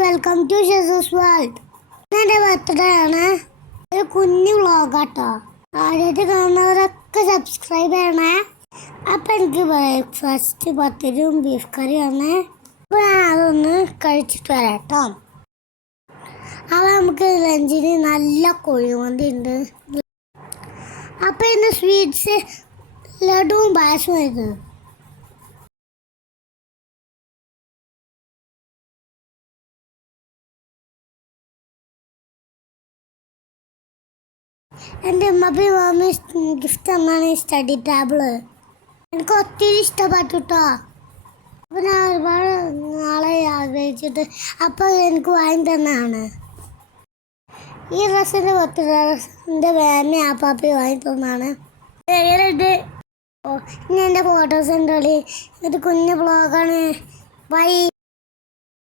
Welcome to ഷെസൂസ് world. എൻ്റെ birthday ആണ്. ഒരു കുഞ്ഞു വ്ളോഗാട്ടോ. ആദ്യമായിട്ട് കാണുന്നവരൊക്കെ സബ്സ്ക്രൈബ് ചെയ്യണേ. അപ്പം എനിക്ക് ബ്രേക്ക്ഫാസ്റ്റ് പത്തിരിയും ബീഫ് കറിയാണ്. അപ്പോൾ ഞാൻ അതൊന്ന് കഴിച്ചിട്ട് വരാം കേട്ടോ. അപ്പോൾ നമുക്ക് ലഞ്ചിന് നല്ല കോഴിമന്തി ഉണ്ട്. അപ്പോൾ ഇന്ന് സ്വീറ്റ്സ് ലഡുവും പായസമായിരുന്നു. എൻ്റെ അമ്മപ്പി മാമി ഗിഫ്റ്റ് തന്നാണ് ഈ സ്റ്റഡി ടേബിള്. എനിക്ക് ഒത്തിരി ഇഷ്ടപ്പെട്ടു കേട്ടോ. അപ്പോൾ ഞാൻ ഒരുപാട് നാളെ ആഗ്രഹിച്ചിട്ട് അപ്പോൾ എനിക്ക് വാങ്ങി തന്നാണ്. ഈ ഡ്രസ്സിൻ്റെ എൻ്റെ മാമി ആപ്പാപ്പി വാങ്ങി തന്നാണ്. എങ്ങനെയുണ്ട്? ഇനി എൻ്റെ ഫോട്ടോസ് ഉണ്ട്. ഒരു കുഞ്ഞു ബ്ലോഗാണ്. ബൈ.